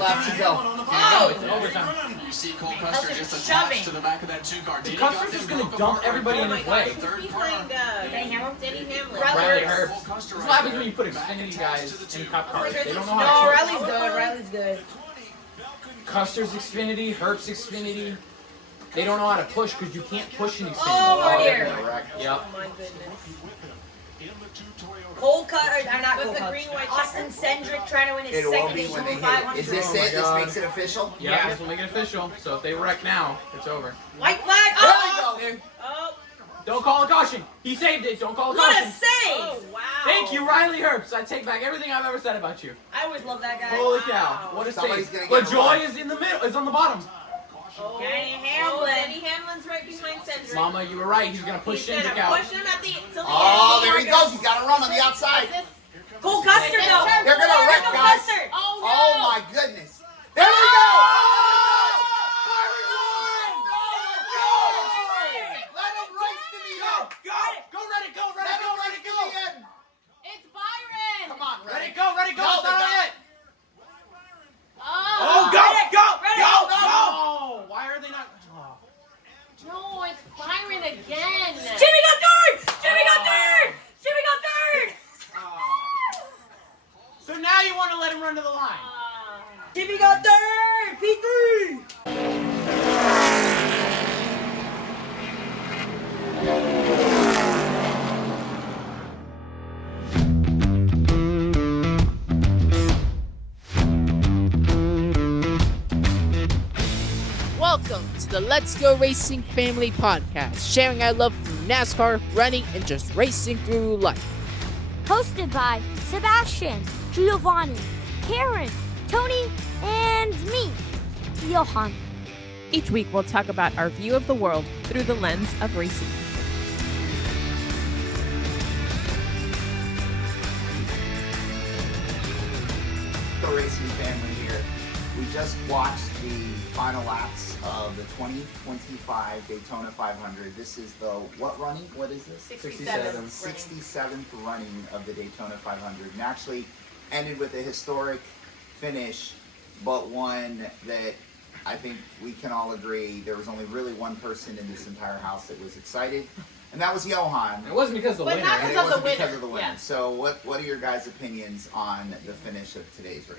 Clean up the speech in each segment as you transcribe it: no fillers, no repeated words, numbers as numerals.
lap to go. Oh, it's overtime. You see Cole Custer just attached to the back of that 2-car. Custer's just going to dump everybody in his way. Danny Hamlin. Riley Herbst. That's what happens when you put Xfinity guys in cup cars. They don't know how to Riley's good. Riley's good. Custer's Xfinity, Herbst's Xfinity. They don't know how to push because you can't push an Xfinity. Oh, right here. Yep. Oh my goodness. Cole Custer, not Cole Custer. Austin Cendric trying to win his second Daytona 500. Is this it? This makes it official? Yeah, this will make it official. So if they wreck now, it's over. White flag. Oh! There we go. Oh. Don't call a caution. He saved it. Don't call a What caution. a save! Oh, wow. Thank you, Riley Herbst. I take back everything I've ever said about you. I always love that guy. Holy cow. What a Somebody's save. gonna get LaJoy is in the middle. Is on the bottom. Oh, Danny Hamlin. Danny Hamlin's right behind Cendric. Mama, you were right. He's going to push Cendric out. Push him at the end. Oh, there he goes. He's got to run on the outside. Cole Custer, though. They're going to wreck, guys. Oh, no. Oh, my goodness. There we go. Let him race to the end. Go, let it go, let it go, let it go. It's Byron. Come on, Let it go, let it go. It's not it. Oh, Go, go, go. go. Why are they not? no, it's Byron again. Jimmy got third! Jimmy got third! Jimmy got third! So now you want to let him run to the line. Jimmy got third! P3! Welcome to the Let's Go Racing Family podcast, sharing our love for NASCAR, running, and just racing through life. Hosted by Sebastian, Giovanni, Karen, Tony, and me, Johann. Each week we'll talk about our view of the world through the lens of racing. The Racing Family here. We just watched the final laps of the 2025 Daytona 500. This is the what running? What is this? 67th running of the Daytona 500, and actually ended with a historic finish, but one that I think we can all agree there was only really one person in this entire house that was excited, and that was Johann. It wasn't because of the winner. not And it because of wasn't the because winner. of the winner. Yeah. So what are your guys' opinions on the finish of today's race?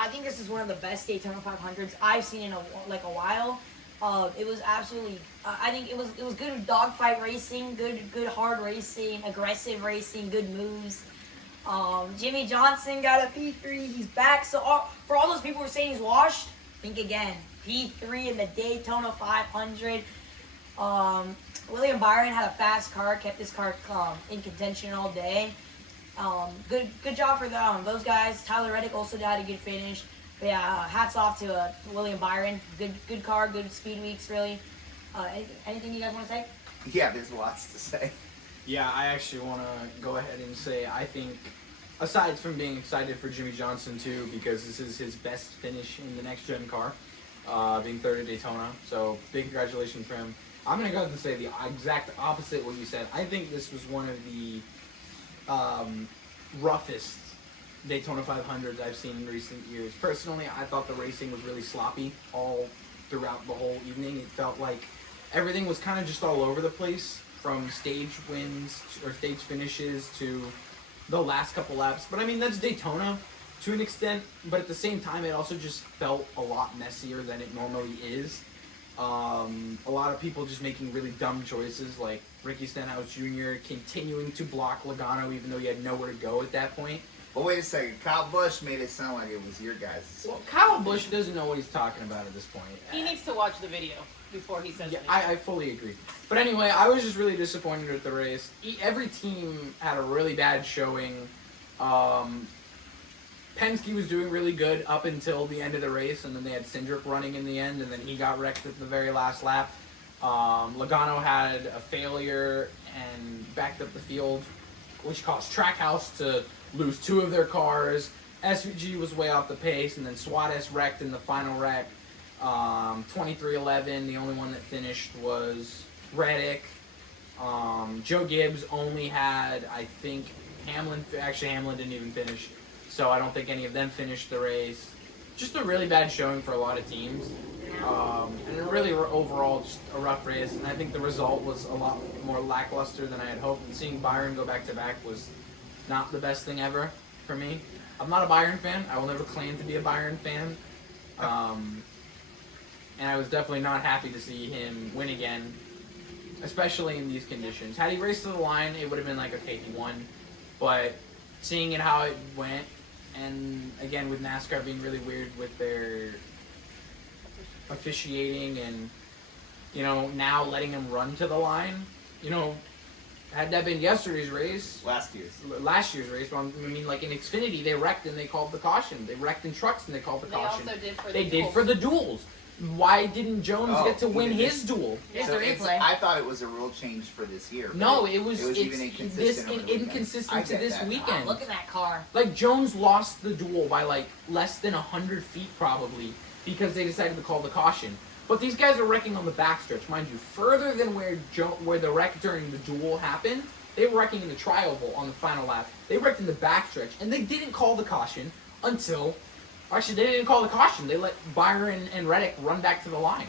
I think this is one of the best Daytona 500s I've seen in a while. It was absolutely. I think it was good dogfight racing, good hard racing, aggressive racing, good moves. Jimmy Johnson got a P3. He's back. So for all those people who are saying he's washed, think again. P3 in the Daytona 500. William Byron had a fast car, kept his car in contention all day. Good job for those guys. Tyler Reddick also had a good finish. But yeah, hats off to William Byron. Good car, good speed weeks, really. Anything you guys want to say? Yeah, there's lots to say. Yeah, I actually want to go ahead and say I think, aside from being excited for Jimmy Johnson too, because this is his best finish in the next gen car, being third at Daytona. So big congratulations for him. I'm going to go ahead and say the exact opposite what you said. I think this was one of the roughest Daytona 500s I've seen in recent years. Personally, I thought the racing was really sloppy all throughout the whole evening. It felt like everything was kind of just all over the place, from stage wins or stage finishes to the last couple laps. But I mean, that's Daytona to an extent, but at the same time, it also just felt a lot messier than it normally is. A lot of people just making really dumb choices, like Ricky Stenhouse Jr. continuing to block Logano even though he had nowhere to go at that point. But wait a second, Kyle Busch made it sound like it was your guys' Well, Kyle Busch doesn't know what he's talking about at this point. He needs to watch the video before he says Yeah, anything. I fully agree. But anyway, I was just really disappointed with the race. Every team had a really bad showing. Penske was doing really good up until the end of the race, and then they had Cindric running in the end, and then he got wrecked at the very last lap. Logano had a failure and backed up the field, which caused Trackhouse to lose two of their cars. SVG was way off the pace, and then Suarez wrecked in the final wreck. 23-11, the only one that finished was Reddick. Joe Gibbs only had, I think, Hamlin didn't even finish, so I don't think any of them finished the race. just a really bad showing for a lot of teams. And really overall just a rough race, and I think the result was a lot more lackluster than I had hoped. And seeing Byron go back-to-back was not the best thing ever for me. I'm not a Byron fan. I will never claim to be a Byron fan. And I was definitely not happy to see him win again, especially in these conditions. Had he raced to the line, it would have been like, okay, he won. But seeing it how it went, and again with NASCAR being really weird with their officiating and, you know, now letting him run to the line, you know, had that been yesterday's race, last year's race, I mean, like in Xfinity, they wrecked and they called the caution. They wrecked in trucks and they called the caution. They also did for they the did duels. for the duels. Why didn't Jones get to win his duel? Here's So the replay. I thought it was a rule change for this year. No, it was even inconsistent. inconsistent to this weekend. Wow, look at that car. Like, Jones lost the duel by like less than 100 feet probably because they decided to call the caution. But these guys are wrecking on the backstretch, mind you, further than where the wreck during the duel happened. They were wrecking in the tri-oval on the final lap. They wrecked in the backstretch, and they didn't call the caution until... Actually, they didn't call the caution. They let Byron and Reddick run back to the line.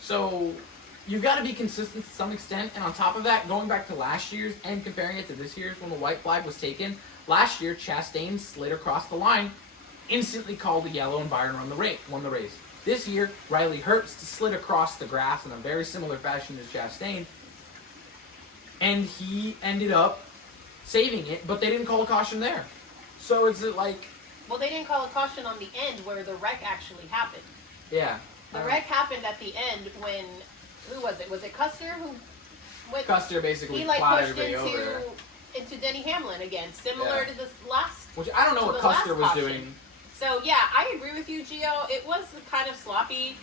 So, you've got to be consistent to some extent. And on top of that, going back to last year's and comparing it to this year's when the white flag was taken, last year, Chastain slid across the line, instantly called a yellow, and Byron won the race. This year, Riley Herbst slid across the grass in a very similar fashion as Chastain, and he ended up saving it, but they didn't call a caution there. So it's like... Well, they didn't call a caution on the end where the wreck actually happened. Yeah. The wreck happened at the end when, who was it? Was it Custer who went? Custer basically he like plowed pushed everybody over. into Denny Hamlin again, similar to this last. Which I don't know what Custer was doing. So yeah, I agree with you, Gio. It was kind of sloppy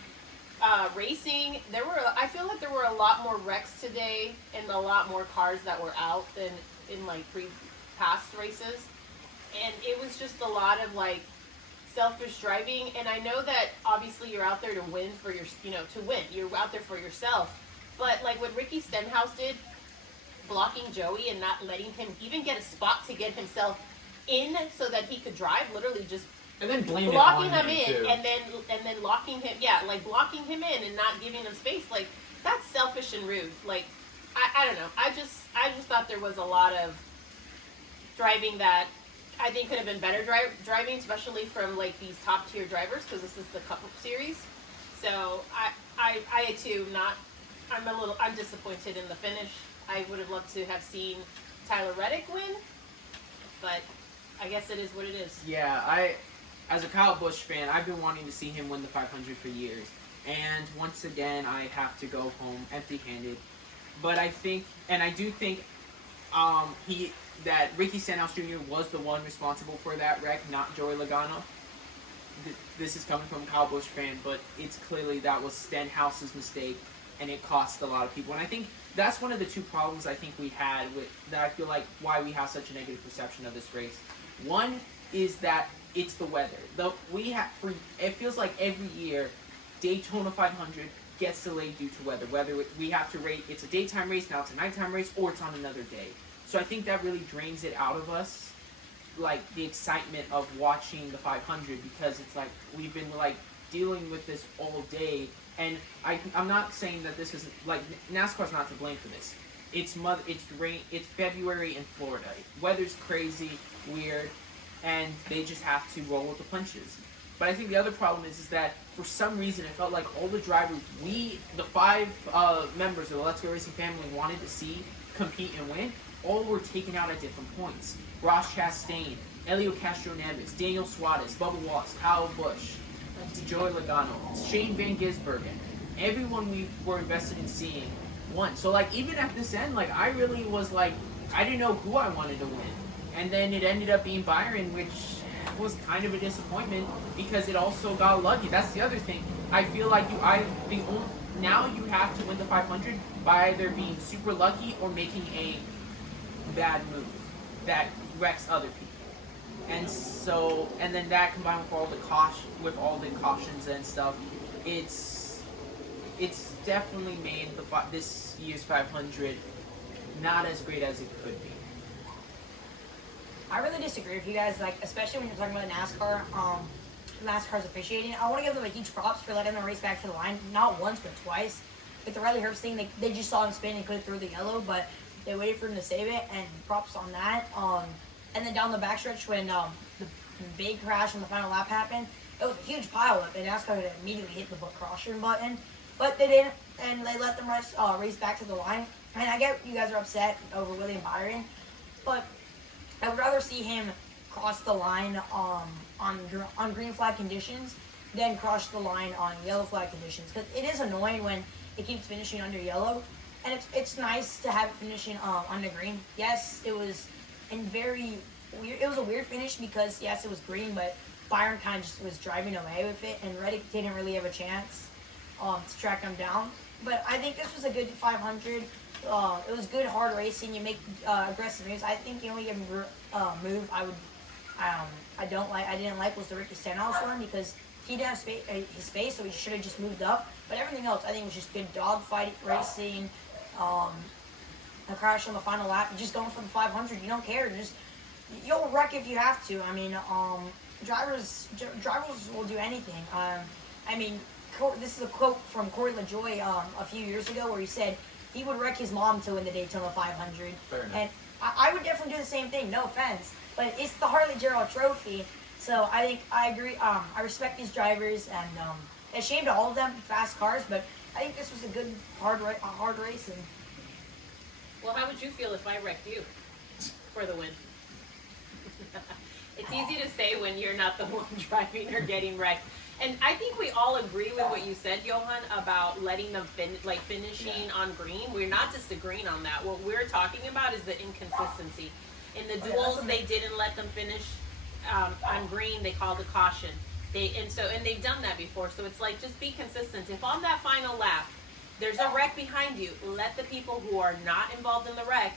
racing. I feel like there were a lot more wrecks today and a lot more cars that were out than in like past races. And it was just a lot of like selfish driving. And I know that obviously you're out there to win for your, to win. You're out there for yourself. But like what Ricky Stenhouse did, blocking Joey and not letting him even get a spot to get himself in so that he could drive, literally just and then blocking him in too. and then locking him, like blocking him in and not giving him space. Like that's selfish and rude. Like I don't know. I just thought there was a lot of driving that I think could have been better driving, especially from like these top tier drivers, because this is the Cup Series. So I too I'm disappointed in the finish. I would have loved to have seen Tyler Reddick win, but I guess it is what it is. Yeah, as a Kyle Busch fan, I've been wanting to see him win the 500 for years, and once again I have to go home empty-handed. But I do think that Ricky Stenhouse Jr. was the one responsible for that wreck, not Joey Logano. This is coming from a Kyle Busch fan, but it's clearly that was Stenhouse's mistake, and it cost a lot of people. And I think that's one of the two problems I think we had that I feel like why we have such a negative perception of this race. One is that it's the weather. It feels like every year Daytona 500 gets delayed due to weather. Whether we have to rate, it's a daytime race, now it's a nighttime race, or it's on another day. So I think that really drains it out of us, like the excitement of watching the 500, because it's like we've been like dealing with this all day. And I'm not saying that this isn't like NASCAR's not to blame for this. It's rain. It's February in Florida. Weather's crazy, weird, and they just have to roll with the punches. But I think the other problem is that for some reason it felt like all the drivers the 5 members of the Let's Go Racing family wanted to see compete and win, all were taken out at different points. Ross Chastain, Elio Castroneves, Daniel Suarez, Bubba Wallace, Kyle Busch, Joey Logano, Shane Van Gisbergen. Everyone we were invested in seeing won. So like even at this end, like I really was like, I didn't know who I wanted to win. And then it ended up being Byron, which was kind of a disappointment because it also got lucky. That's the other thing. I feel like now you have to win the 500 by either being super lucky or making a bad move that wrecks other people. And then that combined with all the cautions and stuff, it's definitely made this year's 500 not as great as it could be. I really disagree with you guys, like especially when you're talking about NASCAR. NASCAR's officiating. I want to give them a huge props for letting them race back to the line, not once but twice. With the Riley Herbst thing, they just saw him spin and couldn't throw the yellow, but they waited for him to save it, and props on that. And then down the backstretch when the big crash on the final lap happened, it was a huge pileup, and NASCAR had immediately hit the caution button, but they didn't, and they let them race back to the line. And I get you guys are upset over William Byron, but I would rather see him cross the line on green flag conditions than cross the line on yellow flag conditions, because it is annoying when it keeps finishing under yellow, and it's nice to have it finishing under green. Yes, it was very weird. It was a weird finish because yes, it was green, but Byron kind of just was driving away with it, and Reddick didn't really have a chance to track him down. But I think this was a good 500. It was good hard racing. You make aggressive moves. I think the only move I didn't like was the Ricky Stenhouse one, because he didn't have his space, so he should have just moved up. But everything else, I think, was just good dogfight racing. A crash on the final lap, just going for the 500. You don't care. You'll wreck if you have to. I mean, drivers will do anything. I mean, this is a quote from Corey LaJoy a few years ago, where he said he would wreck his mom to win the Daytona 500. Fair enough. And I would definitely do the same thing. No offense, but it's the Harley Gerald Trophy. So I agree. I respect these drivers, and a shame to all of them, fast cars. But I think this was a good hard race. And Well, how would you feel if I wrecked you for the win? It's easy to say when you're not the one driving or getting wrecked. And I think we all agree with what you said, Johann, about letting them finishing on green. We're not disagreeing on that. What we're talking about is the inconsistency. In the duels, they didn't let them finish on green. They called a caution. And they've done that before. So it's like, just be consistent. If on that final lap there's a wreck behind you, let the people who are not involved in the wreck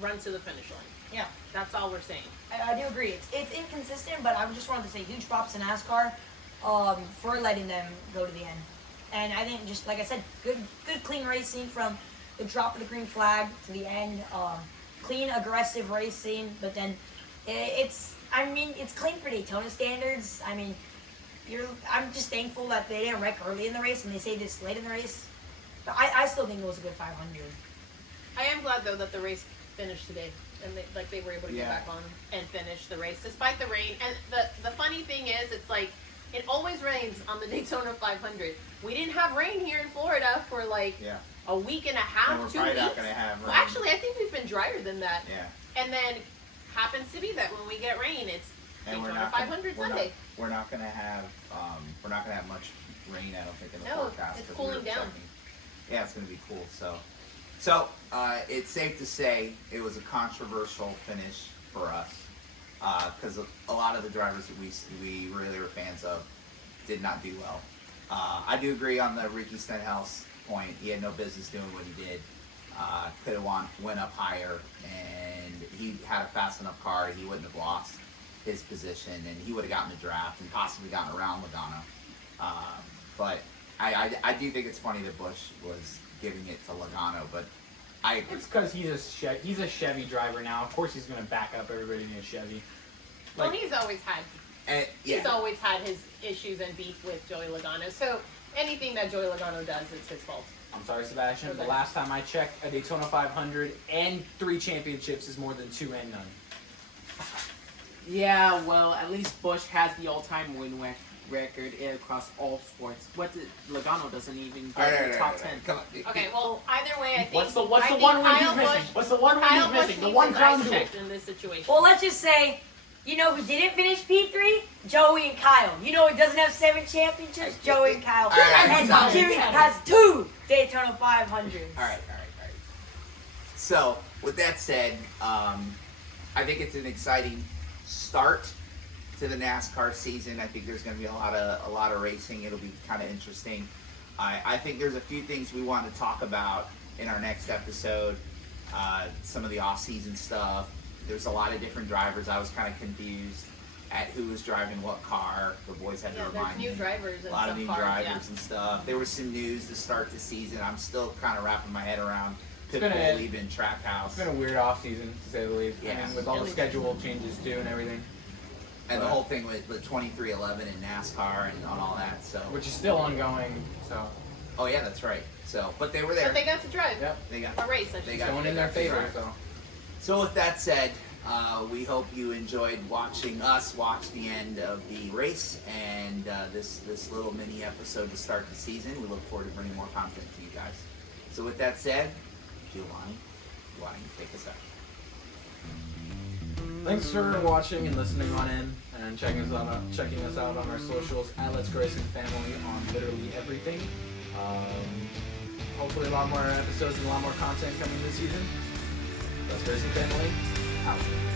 run to the finish line. yeah, That's all we're saying. I do agree. It's inconsistent, but I just wanted to say huge props to NASCAR for letting them go to the end. And I think, just like I said, good clean racing from the drop of the green flag to the end. Clean, aggressive racing, but then it's clean for Daytona standards. I mean, I'm just thankful that they didn't wreck early in the race, and they say this late in the race. But I still think it was a good 500. I am glad, though, that the race finished today. And they were able to get back on and finish the race despite the rain. And the funny thing is, it's like, it always rains on the Daytona 500. We didn't have rain here in Florida for a week and a half, And we're 2 probably weeks. not gonna have rain. Well, actually, I think we've been drier than that. Yeah. And then happens to be that when we get rain, it's And Daytona 500 Sunday. We're not gonna have much rain, I don't think, in the No, forecast. it's 'cause cooling were down. checking. Yeah, it's gonna be cool. So it's safe to say it was a controversial finish for us, because a lot of the drivers that we really were fans of did not do well. I do agree on the Ricky Stenhouse point. He had no business doing what he did. Could have went up higher, and he had a fast enough car. He wouldn't have lost his position, and he would have gotten the draft and possibly gotten around Logano. But I do think it's funny that Busch was giving it to Logano, but I agree. It's because he's a Chevy driver now. Of course, he's going to back up everybody in a Chevy. Well, he's always had And, he's always had his issues and beef with Joey Logano. So anything that Joey Logano does, it's his fault. I'm sorry, Sebastian. Okay. The last time I checked, a Daytona 500 and 3 championships is more than 2 and none. Yeah, well, at least Busch has the all-time win record across all sports. Logano doesn't even get in the top 10. Come on. Okay, well, either way, I think What's the I think one win Kyle he's missing? Busch- What's the one win Kyle he's Busch missing? The needs one his crown eyes jewel. checked in this situation. Well, let's just say, you know who didn't finish P3? Joey and Kyle. You know who doesn't have 7 championships? Joey and Kyle. All right, And all right. Jimmy has 2 Daytona 500s. All right. So, with that said, I think it's an exciting start to the NASCAR season. I think there's going to be a lot of racing. It'll be kind of interesting. I think there's a few things we want to talk about in our next episode. Some of the off-season stuff. There's a lot of different drivers. I was kind of confused at who was driving what car. The boys had to remind me. There's new drivers. A lot of new drivers and stuff. There was some news to start the season. I'm still kind of wrapping my head around Pitbull leaving Trackhouse. It's been a weird off season, to say the least. Yeah. I mean, with all the schedule changes too and everything. And the whole thing with the 2311 in NASCAR and on all that, so. which is still ongoing. So. Oh yeah, that's right. So, but they were there. But they got to drive. Yep. They got A race. They got going in their favor. So with that said, we hope you enjoyed watching us watch the end of the race and this little mini episode to start the season. We look forward to bringing more content to you guys. So with that said, Giovanni, why don't you take us out? Thanks for watching and listening on in, and checking us out on our socials at Letsgoracingfamily on literally everything. Hopefully a lot more episodes and a lot more content coming this season. Letsgoracingfamily, out.